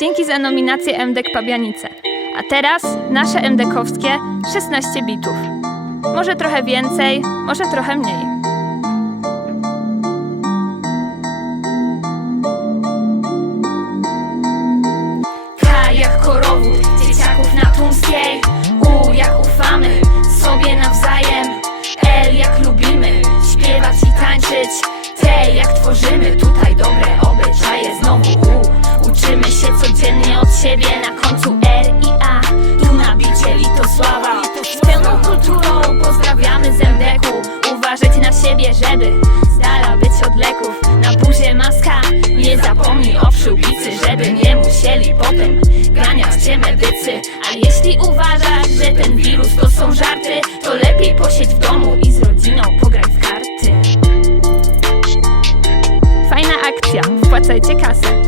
Dzięki za nominację MDK Pabianice. A teraz nasze MDKowskie 16 bitów. Może trochę więcej, może trochę mniej. K jak korowód, dzieciaków na Tumskiej U jak ufamy sobie nawzajem L jak lubimy śpiewać i tańczyć T jak tworzymy tutaj siebie Na końcu R i A, tu na bicie Litosława Z pełną kulturą pozdrawiamy z MDK-u Uważać na siebie, żeby z dala być od leków. Na buzie maska, nie zapomnij o przyłbicy Żeby nie musieli potem ganiać cię medycy. A jeśli uważasz, że ten wirus to są żarty To lepiej posiedź w domu i z rodziną pograj w karty. Fajna akcja, wpłacajcie kasę.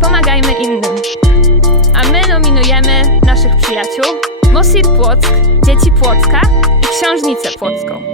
Pomagajmy innym. A my nominujemy naszych przyjaciół Mosir Płock, Dzieci Płocka i Książnicę Płocką.